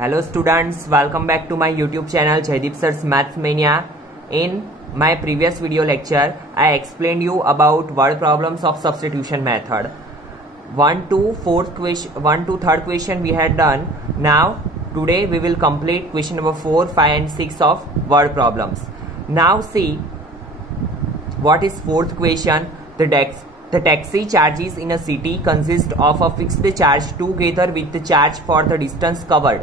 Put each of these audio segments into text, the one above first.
Hello students, welcome back to my YouTube channel Jaideep Sir's Maths Mania. In my previous video lecture, I explained you about word problems of substitution method. 1 to 3rd question we had done. Now today we will complete question number 4, 5 and 6 of word problems. Now see what is 4th question. The taxi charges in a city consist of a fixed charge together with the charge for the distance covered.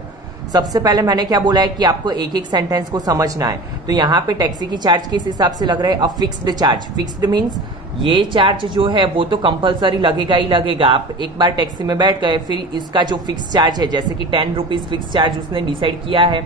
सबसे पहले मैंने क्या बोला है कि आपको एक एक सेंटेंस को समझना है. तो यहाँ पे टैक्सी की चार्ज किस हिसाब से लग रहा है? A fixed charge. Fixed means ये चार्ज जो है वो तो कंपलसरी लगेगा ही लगेगा. आप एक बार टैक्सी में बैठ गए, फिर इसका जो फिक्स चार्ज है, जैसे कि 10 रुपीज फिक्स चार्ज उसने डिसाइड किया है.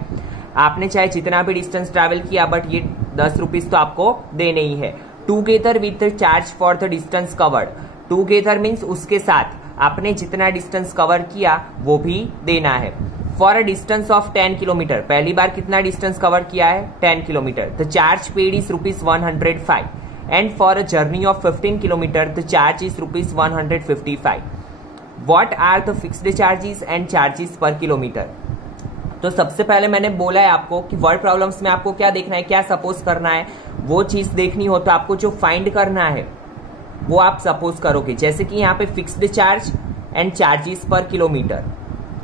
आपने चाहे जितना भी डिस्टेंस ट्रेवल किया, बट ये 10 रुपीज तो आपको देने ही है. Together with charge for the distance covered. Together means उसके साथ आपने जितना डिस्टेंस कवर किया वो भी देना है. For a distance of 10 kilometre. पहली बार कितना डिस्टेंस कवर किया है? 10 kilometre. The charge paid is ₹105. And for a journey of 15 kilometre the charge is ₹155. What are the fixed charges and charges per kilometre? तो सबसे पहले मैंने बोला है आपको कि वर्ड प्रॉब्लम्स में आपको क्या देखना है, क्या सपोज करना है, वो चीज देखनी हो तो आपको जो फाइंड करना है वो आप सपोज करोगे. जैसे कि यहाँ पे fixed charge and charges per kilometre,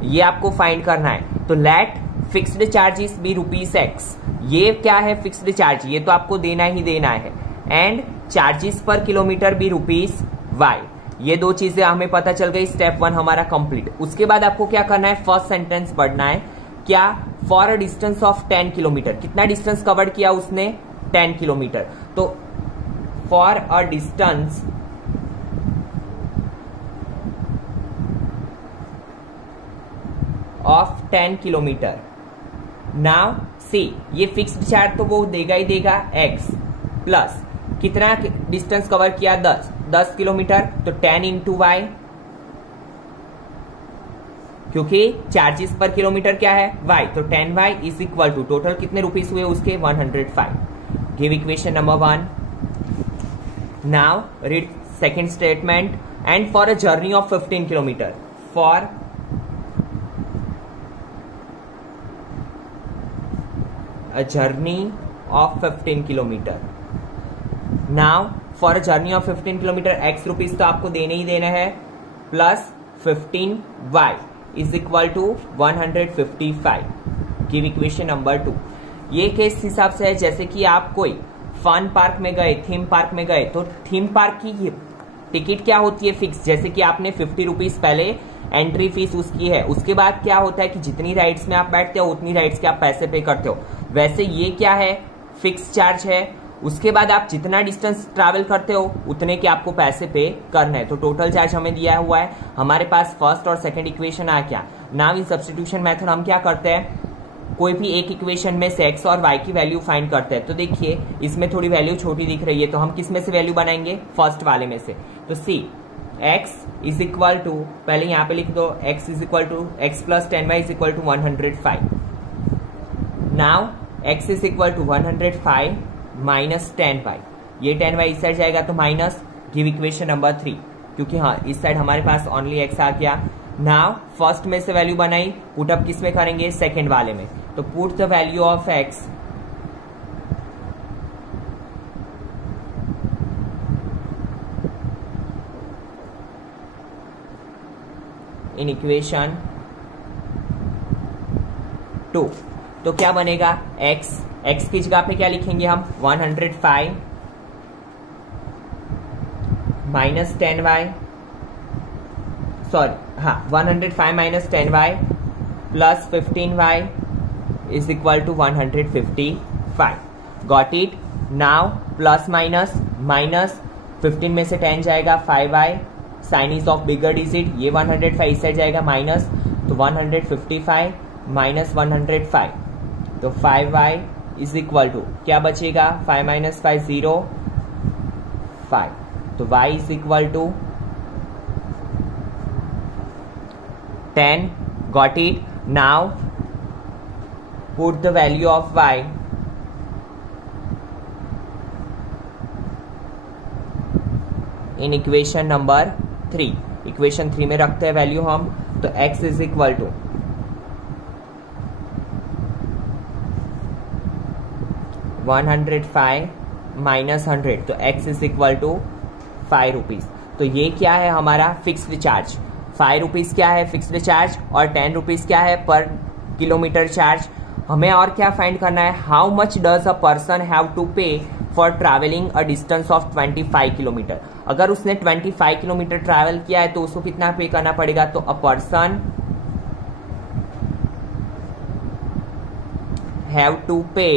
ये आपको फाइंड करना है. तो let fixed charges be ₹X. ये क्या है? फिक्स्ड चार्ज, ये तो आपको देना ही देना है. And charges per kilometre B ₹Y. ये दो चीजें हमें पता चल गई. स्टेप 1 हमारा कंप्लीट. उसके बाद आपको क्या करना है? फर्स्ट सेंटेंस पढ़ना है. क्या? For a distance of 10 kilometre. कितना डिस्टेंस कवर किया उसने? 10 किलोमीटर. तो for a distance of 10 kilometre. Now see, ये फिक्स्ड चार्ज तो वो देगा ही देगा x प्लस कितना डिस्टेंस कवर किया? 10 किलोमीटर. तो 10 इंटू y, क्योंकि चार्जेस पर किलोमीटर क्या है? y. तो 10y is equal to total कितने रुपीस हुए उसके? 105. Give equation number 1. Now read second statement. And for a journey of 15 kilometre. For a journey of 15 kilometer. Now for a journey of 15 kilometer x rupees तो आपको देने ही देना है, plus 15y is equal to 155. Give equation number 2. ये case हिसाब से है जैसे कि आप कोई फन पार्क में गए, थीम पार्क में गए, तो थीम पार्क की टिकट क्या होती है? फिक्स. जैसे कि आपने 50 रुपीज पहले एंट्री फीस उसकी है. उसके बाद क्या होता है कि जितनी राइड्स में आप बैठते हो उतनी राइड्स के आप पैसे पे करते हो. वैसे ये क्या है? फिक्स चार्ज है. उसके बाद आप जितना डिस्टेंस ट्रैवल करते हो उतने के आपको पैसे पे करना है. तो टोटल चार्ज हमें दिया हुआ है. हमारे पास फर्स्ट और सेकंड इक्वेशन आ गया. नाउ इन सब्स्टिट्यूशन मेथड हम क्या करते हैं? कोई भी एक इक्वेशन में से x और y की वैल्यू फाइंड करते हैं. तो देखिए इसमें थोड़ी वैल्यू छोटी दिख रही है, तो हम किस में से वैल्यू बनाएंगे? फर्स्ट वाले में से. तो see x is equal to, पहले यहां पे लिख दो, x is equal to x plus 10y is equal to 105. Now x is equal to 105 minus 10y. ये 10y इस साइड जाएगा तो माइनस. Give equation number 3. क्योंकि हाँ इस साइड हमारे पास ओनली x आ गया. नाउ फर्स्ट में से वैल्यू बनाई, पुट अप किस में करेंगे? सेकेंड वाले में. तो put the value of x in equation 2. तो क्या बनेगा? x की जगह पे क्या लिखेंगे हम? 105 माइनस 10y, सॉरी हाँ 105 minus 10y plus 15y is equal to 155. Got it? Now plus minus, minus 15 में से 10 जाएगा 5y, sign is of bigger digit. ये 105 इस साइड जाएगा माइनस, तो 155 माइनस 105, तो 5y इज इक्वल टू क्या बचेगा? 5 माइनस 5 0, 5. तो y is equal to 10. Got it? Now put the value of y in equation number 3. Equation 3 में रखते हैं वैल्यू हम. तो x is equal to 105 minus 100, तो x is equal to 5 rupees. तो ये क्या है हमारा फिक्स्ड चार्ज, 5 रुपीज क्या है फिक्स्ड चार्ज और 10 रुपीज क्या है पर किलोमीटर चार्ज। हमें और क्या फाइंड करना है, how much does a person have to pay for travelling a distance of 25 kilometre. अगर उसने 25 किलोमीटर ट्रैवल किया है तो उसको कितना पे करना पड़ेगा, तो a person have to pay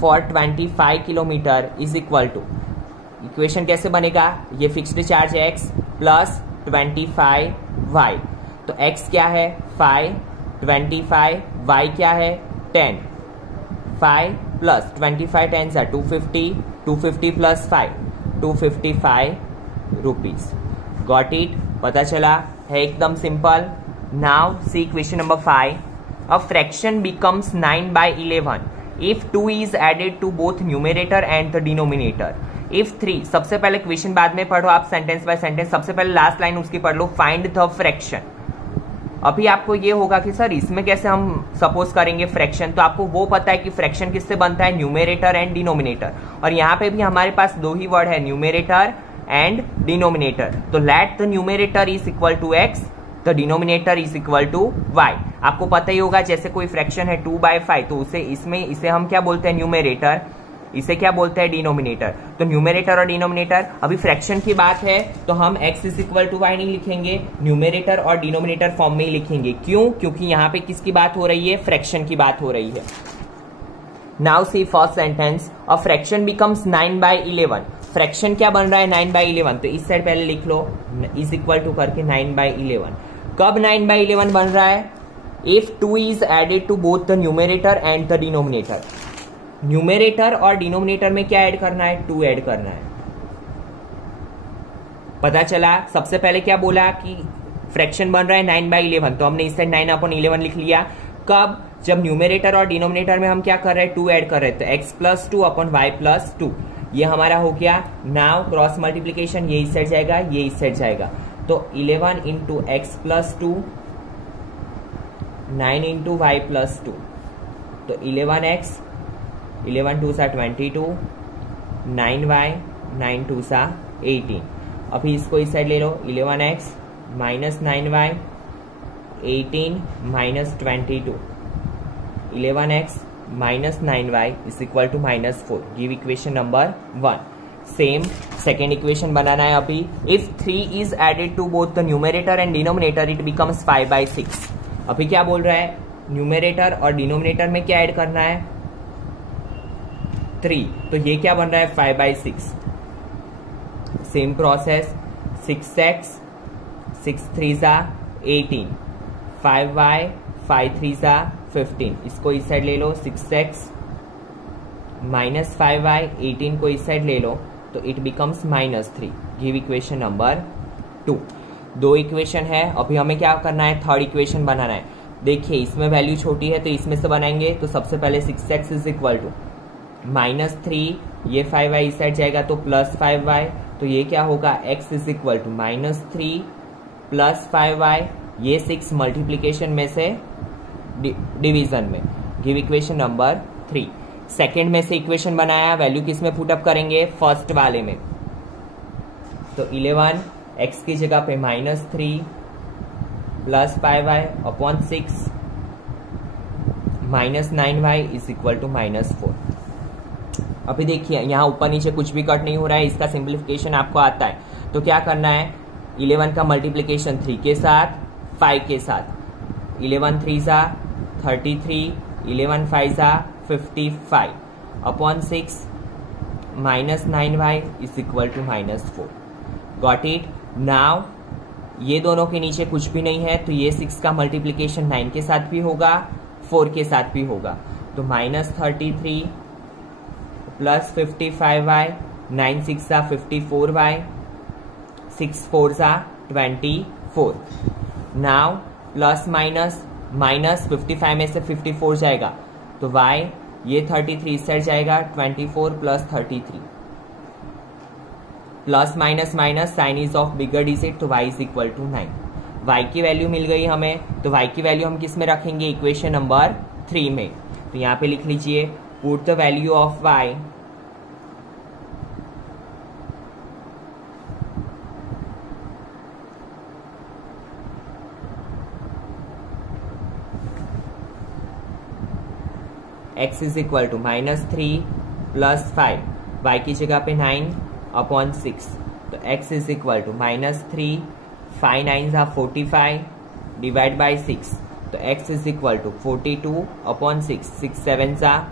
for 25 kilometre is equal to, equation कैसे बनेगा, ये fixed charge x plus 25y, तो x क्या है 5, 25, y क्या है 10, 5 प्लस 25 10 सा 250, 250 प्लस 5 255 रुपीज। गॉट इट, पता चला है एकदम simple. Now see question number 5, a fraction becomes 9/11 if 2 is added to both numerator and the denominator, if 3, सबसे पहले क्वेश्चन बाद में पढ़ो आप सेंटेंस बाय सेंटेंस, सबसे पहले लास्ट लाइन उसकी पढ़ लो, फाइंड द फ्रैक्शन। अभी आपको ये होगा कि सर इसमें कैसे हम सपोज करेंगे फ्रैक्शन, तो आपको वो पता है कि फ्रैक्शन किससे बनता है, न्यूमेरेटर एंड डिनोमिनेटर, और यहाँ पे भी हमारे पास दो ही वर्ड है, न्यूमेरेटर एंड डिनोमिनेटर। तो let the numerator is equal to x, the denominator is equal to y। आपको पता ही होगा जैसे कोई फ्रैक्शन है 2/5, तो इसे हम क्या बोलते हैं न्यूमेरेटर, इसे क्या बोलते हैं डिनोमिनेटर। तो न्यूमेरेटर और डिनोमिनेटर, अभी फ्रैक्शन की बात है तो हम x is equal to y नहीं लिखेंगे, न्यूमेरेटर और डिनोमिनेटर फॉर्म में ही लिखेंगे। क्यों, क्योंकि यहाँ पे किसकी बात हो रही है, फ्रैक्शन की बात हो रही है। नाउ सी फर्स्ट सेंटेंस, अ फ्रैक्शन बिकम्स 9/11, फ्रैक्शन क्या बन रहा है 9/11, तो इस साइड पहले लिख लो इज इक्वल टू करके 9/11। कब 9/11 बन रहा है, if 2 is added to both the numerator and the denominator. Numerator और डिनोमिनेटर में क्या ऐड करना है, 2 ऐड करना है। पता चला, सबसे पहले क्या बोला कि फ्रैक्शन बन रहा है 9/11, तो हमने इस साइड 9/11 लिख लिया। कब, जब न्यूमेरेटर और डिनोमिनेटर में हम क्या कर रहे हैं 2 ऐड कर रहे हैं, तो x plus 2 upon y plus 2, ये हमारा हो गया। नाउ क्रॉस मल्टीप्लीकेशन, ये इस साइड जाएगा ये इस साइड जाएगा, तो 11 into x plus 2, 9 into y plus 2, तो 11x, 11 2 सा 22, 9y, 9 2 सा 18। अभी इसको इस साइड ले लो, 11x minus 9y, 18 minus 22, 11x minus 9y is equal to -4। Give equation number 1। Same second equation बनाना है अभी, if 3 is added to both the numerator and denominator it becomes 5/6। अभी क्या बोल रहा है, न्यूमेरेटर और डिनोमिनेटर में क्या ऐड करना है 3, तो ये क्या बन रहा है 5/6। सेम प्रोसेस, 6x, 6 3 सा 18, 5y, 5 3 सा 15, इसको इस साइड ले लो, 6x माइनस 5y, 18 को इस साइड ले लो, तो it becomes -3। Give equation number 2। 2 equation है, अभी हमें क्या करना है, थर्ड इक्वेशन बनाना है। देखिए इसमें वैल्यू छोटी है तो इसमें से बनाएंगे, तो सबसे पहले 6x इज इक्वल टू -3, ये 5y इस साइड जाएगा तो प्लस 5y, तो ये क्या होगा x is equal to -3 plus 5y, ये 6 मल्टीप्लीकेशन में से डिवीजन में। Give equation number 3। सेकेंड में से इक्वेशन बनाया, वैल्यू किस में पुटअप करेंगे, फर्स्ट वाले में, तो 11 x की जगह पे -3 plus 5y upon 6 minus 9y is equal to -4। अभी देखिए यहाँ ऊपर नीचे कुछ भी कट नहीं हो रहा है, इसका सिंप्लीफिकेशन आपको आता है, तो क्या करना है, 11 का मल्टीप्लीकेशन 3 के साथ 5 के साथ, 11 3 सा 33, 11 5 सा 55 upon 6 minus 9y is equal to -4। Got it. Now ये दोनों के नीचे कुछ भी नहीं है, तो ये 6 का मल्टीप्लीकेशन 9 के साथ भी होगा 4 के साथ भी होगा, तो -33 प्लस 55y, 9 6 सा 54y, 6 4 सा 24। नाउ प्लस माइनस, माइनस 55 में से 54 जाएगा तो y, ये 33 साइड जाएगा, 24 plus 33, plus minus minus, sign is of bigger digit, तो y is equal to 9। y की वैल्यू मिल गई हमें, तो y की वैल्यू हम किस में रखेंगे, इक्वेशन नंबर 3 में। तो यहाँ पे लिख लीजिए put the value of y x is equal to -3 plus 5, y की जगह पे 9/6, तो x is equal to -3, 5 9 45 divide by 6, तो x इज इक्वल टू 42/6, 6 7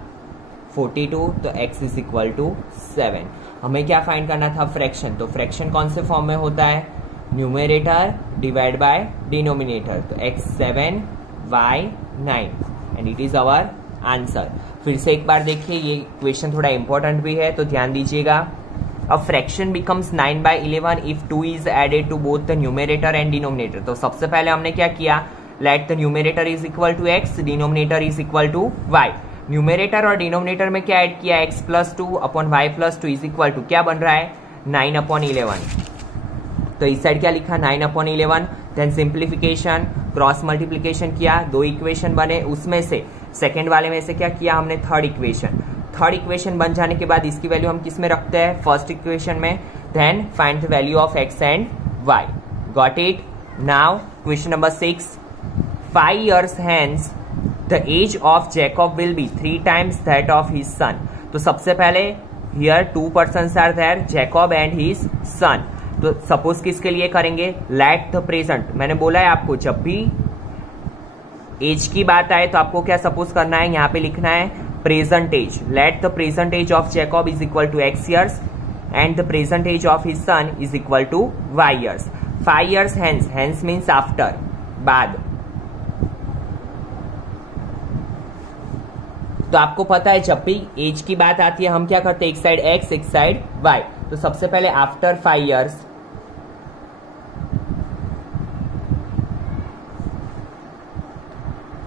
42, तो x इज इक्वल टू 7। हमें क्या फाइंड करना था? फ्रैक्शन। तो फ्रैक्शन कौन से फॉर्म में होता है? न्यूमेरेटर डिवाइड बाय डिनोमिनेटर, तो x 7 y 9 and it is our answer. फिर से एक बार देखिए, ये क्वेश्चन थोड़ा इंपॉर्टेंट भी है तो ध्यान दीजिएगा। A fraction becomes 9/11 if 2 is added to both the numerator and denominator. तो सबसे पहले हमने क्या किया? Let the numerator is equal to x, denominator is equal to y। Numerator और डिनोमिनेटर में क्या ऐड किया? x plus 2 upon y plus 2 is equal to क्या बन रहा है? 9/11। तो इस साइड क्या लिखा? 9/11। देन सिंप्लीफिकेशन, क्रॉस मल्टीप्लीकेशन किया, 2 इक्वेशन बने, उसमें से सेकेंड वाले में से क्या किया हमने? Third equation. थर्ड इक्वेशन बन जाने के बाद इसकी वैल्यू हम किस में रखते हैं? फर्स्ट इक्वेशन में। Then find the value of x and y। Got it? Now question number 6, 5 years hence the age of Jacob will be 3 times that of his son। तो सबसे पहले here 2 persons are there, Jacob and his son। तो suppose किसके लिए करेंगे? Late the present. मैंने बोला है आपको जब भी एज की बात आए तो आपको क्या सपोज करना है? यहाँ पे लिखना है present age. Let the present age of Jacob is equal to x years and the present age of his son is equal to y years। 5 years hence, hence means after, बाद। तो आपको पता है जब भी एज की बात आती है हम क्या करते हैं? एक साइड x, एक साइड y। तो सबसे पहले आफ्टर 5 years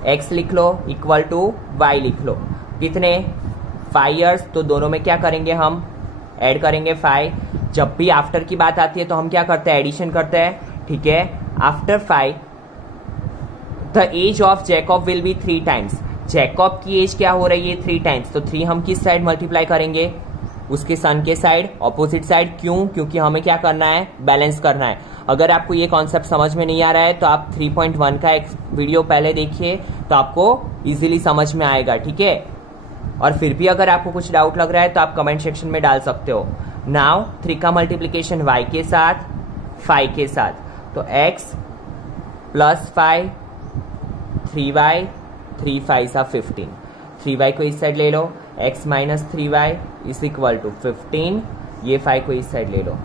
x लिख लो इक्वल टू y लिख लो। कितने? 5 years। तो दोनों में क्या करेंगे हम? ऐड करेंगे 5। जब भी आफ्टर की बात आती है तो हम क्या करते हैं? एडिशन करते हैं, ठीक है। After 5 the age of Jacob will be 3 times। Jacob की एज क्या हो रही है? 3 times। तो 3 हम किस साइड मल्टीप्लाई करेंगे? उसके सन के साइड, ऑपोजिट साइड। क्यों? क्योंकि हमें क्या करना है? बैलेंस करना है। अगर आपको ये कॉन्सेप्ट समझ में नहीं आ रहा है तो आप 3.1 का एक वीडियो पहले देखिए तो आपको इजीली समझ में आएगा, ठीक है। और फिर भी अगर आपको कुछ डाउट लग रहा है तो आप कमेंट सेक्शन में डाल सकते हो। नाउ 3 का मल्टीप्लीकेशन y के साथ, 5 के साथ, तो x प्लस 5, 3y, 3 5 15। 3y को इस साइड ले लो, x minus 3y is equal to 15। ये 5 को इस साइड ले लो,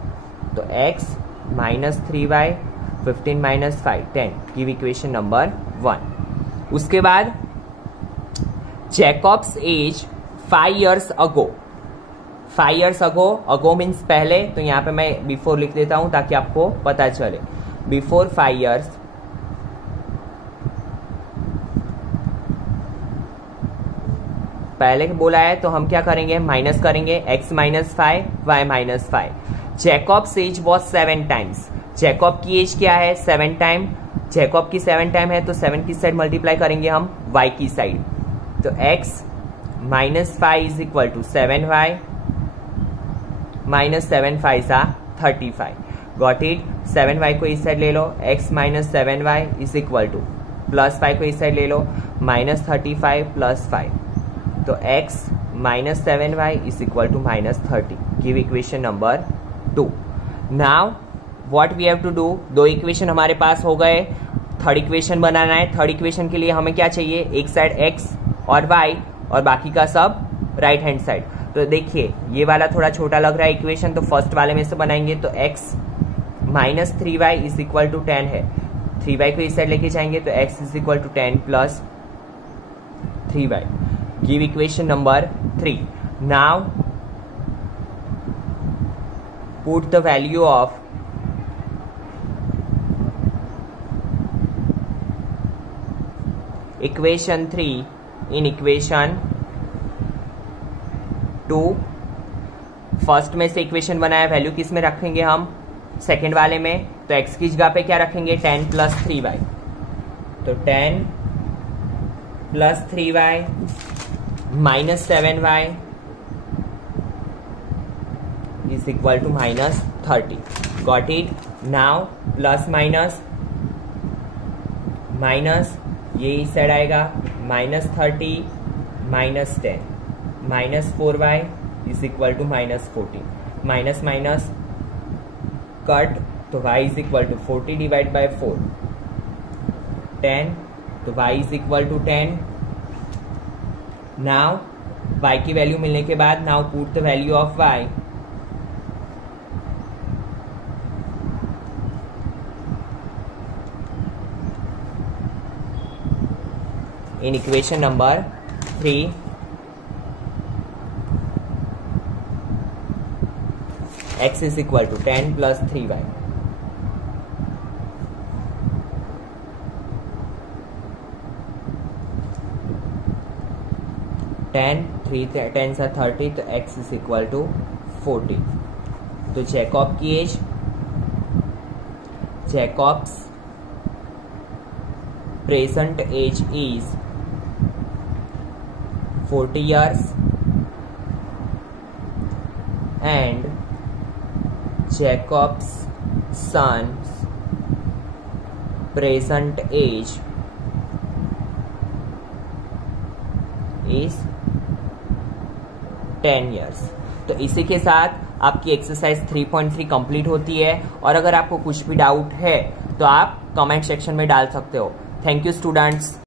तो x minus 3y, 15 minus 5 10। Give equation number 1। उसके बाद जैकब्स एज 5 years अगो। 5 years अगो, अगो मीन्स पहले, तो यहाँ पे मैं बिफोर लिख देता हूं ताकि आपको पता चले। बिफोर 5 years पहले बोला है तो हम क्या करेंगे? माइनस करेंगे, x minus 5, y minus 5। Jacob's age was 7 times। Jacob की एज क्या है? 7 टाइम। जैकब की 7 टाइम है तो 7 की साइड मल्टीप्लाई करेंगे हम y की साइड, तो x minus 5 is equal to 7y minus 7 5 35। Got it? 7y को इस साइड ले लो, x minus 7y is equal to plus 5 को इस साइड ले लो, माइनस 35 प्लस 5, तो x minus 7y is equal to minus 30। Give equation number 2। Now what we have to do? 2 equation हमारे पास हो गए, थर्ड इक्वेशन बनाना है। थर्ड इक्वेशन के लिए हमें क्या चाहिए? एक साइड x और y और बाकी का सब राइट हैंड साइड। तो देखिए ये वाला थोड़ा छोटा लग रहा है इक्वेशन, तो फर्स्ट वाले में से बनाएंगे, तो x minus 3y is equal to 10 है। 3y को इस साइड लेके जाएंगे तो x is equal to 10 plus 3y। Give equation number 3। Now put the value of equation 3 in equation 2। First में से इक्वेशन बनाया, वैल्यू किस में रखेंगे हम? सेकेंड वाले में, तो x की जगह पे क्या रखेंगे? 10 प्लस 3y, तो 10 plus 3y minus 7y is equal to minus 30. Got it? Now plus minus ये इस साइड आएगा minus 30 minus 10 minus 4y is equal to minus 14. Minus minus cut, तो y is equal to 40 divided by 4. 10, तो y is equal to 10. Now y की value मिलने के बाद now put the value of y. In equation number 3, x is equal to 10 plus 3y. 10, 3 10s are 30, तो x is equal to 40. तो Jacob की age, Jacob's present age is 40 years and Jacob's son's present age is 10 years. तो इसी के साथ आपकी exercise 3.3 complete होती है। और अगर आपको कुछ भी डाउट है तो आप कमेंट सेक्शन में डाल सकते हो। Thank you students.